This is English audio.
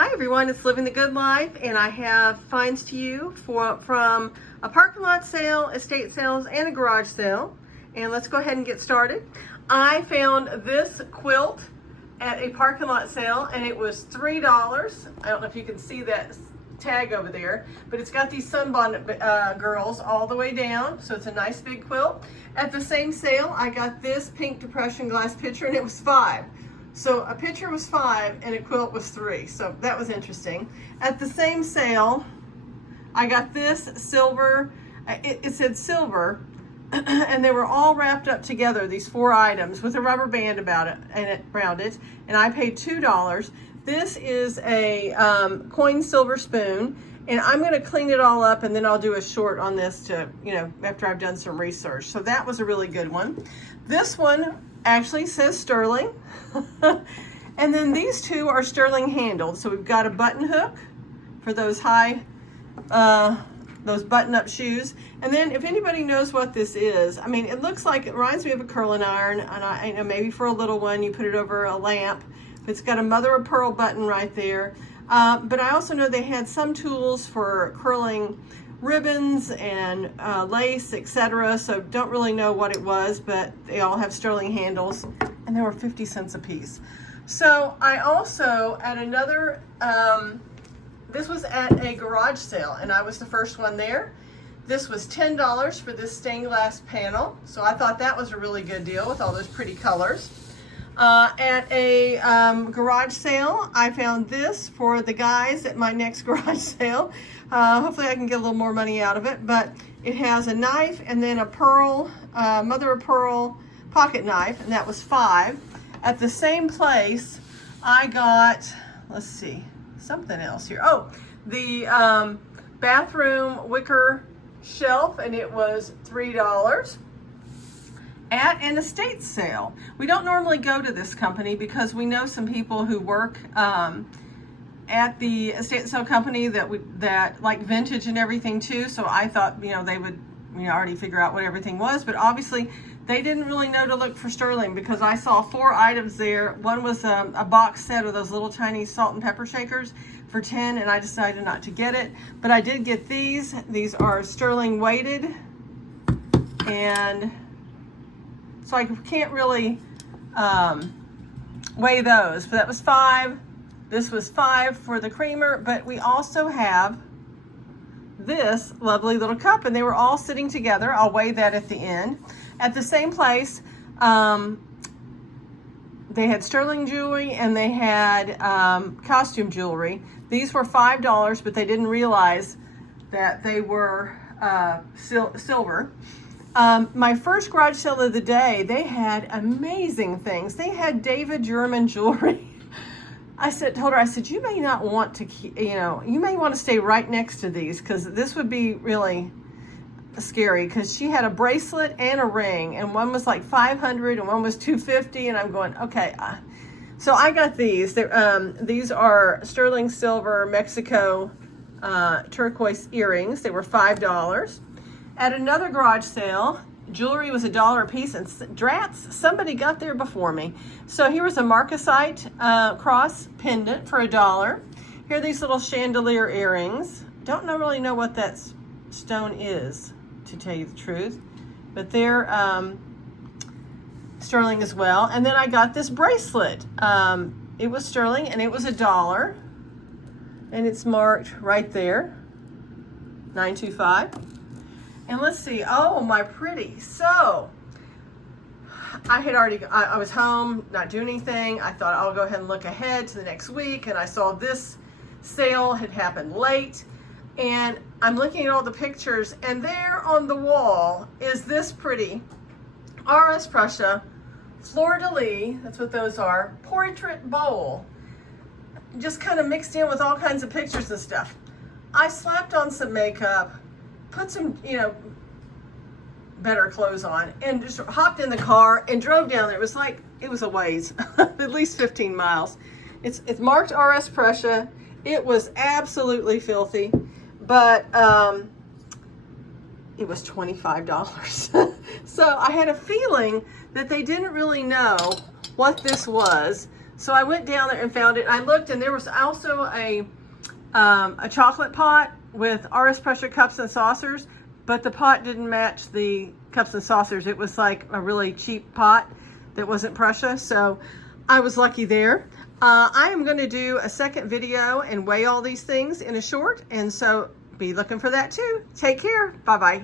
Hi everyone, it's Living the Good Life, and I have finds to you from a parking lot sale, estate sales, and a garage sale. And let's go ahead and get started. I found this quilt at a parking lot sale, and it was $3. I don't know if you can see that tag over there, but it's got these sunbonnet girls all the way down, so it's a nice big quilt. At the same sale, I got this pink depression glass picture, and it was $5. So a picture was $5 and a quilt was $3. So that was interesting. At the same sale, I got this silver, it said silver, and they were all wrapped up together, these 4 items with a rubber band around it, and I paid $2. This is a coin silver spoon, and I'm going to clean it all up, and then I'll do a short on this to, after I've done some research. So that was a really good one. This one actually says sterling. And then these two are sterling handled. So we've got a button hook for those high, those button-up shoes. And then if anybody knows what this is, I mean, it looks like, it reminds me of a curling iron, and I know maybe for a little one you put it over a lamp. It's got a mother of pearl button right there. But I also know they had some tools for curling ribbons and lace, etc. So don't really know what it was, but they all have sterling handles, and they were 50 cents a piece. So I also, at another, this was at a garage sale, and I was the first one there. This was $10 for this stained glass panel, so I thought that was a really good deal with all those pretty colors. At a garage sale, I found this for the guys at my next garage sale. Hopefully I can get a little more money out of it, but it has a knife and then a pearl, mother of pearl pocket knife, and that was $5. At the same place, I got, let's see, something else here. Oh, the bathroom wicker shelf, and it was $3. At an estate sale. We don't normally go to this company because we know some people who work at the estate sale company that like vintage and everything too. So I thought, they would already figure out what everything was, but obviously they didn't really know to look for sterling, because I saw 4 items there. One was a box set of those little tiny salt and pepper shakers for $10, and I decided not to get it. But I did get these. These are sterling weighted, and so I can't really weigh those, but that was $5. This was $5 for the creamer, but we also have this lovely little cup, and they were all sitting together. I'll weigh that at the end. At the same place, they had sterling jewelry and they had costume jewelry. These were $5, but they didn't realize that they were silver. My first garage sale of the day, they had amazing things. They had David German jewelry. I told her, you may not want to keep, you may want to stay right next to these, because this would be really scary, because she had a bracelet and a ring, and one was like $500 and one was $250, and I'm going, okay. So I got these. These are sterling silver Mexico turquoise earrings. They were $5. At another garage sale, jewelry was $1 a piece, and drats, somebody got there before me. So here was a marcasite cross pendant for $1. Here are these little chandelier earrings. Don't really know what that stone is, to tell you the truth, but they're sterling as well. And then I got this bracelet. It was sterling, and it was $1, and it's marked right there, 925. And let's see, oh my pretty. So I was home, not doing anything. I thought I'll go ahead and look ahead to the next week, and I saw this sale had happened late, and I'm looking at all the pictures, and there on the wall is this pretty RS Prussia fleur-de-lis, that's what those are, portrait bowl, just kind of mixed in with all kinds of pictures and stuff. I slapped on some makeup, put some, better clothes on, and just hopped in the car and drove down there. It was a ways, at least 15 miles. It's marked RS Prussia. It was absolutely filthy, but it was $25. So I had a feeling that they didn't really know what this was. So I went down there and found it. I looked, and there was also a chocolate pot with RS Prussia cups and saucers, but the pot didn't match the cups and saucers. It was like a really cheap pot that wasn't Prussia, so I was lucky there. I am going to do a second video and weigh all these things in a short, and so be looking for that too. Take care. Bye-bye.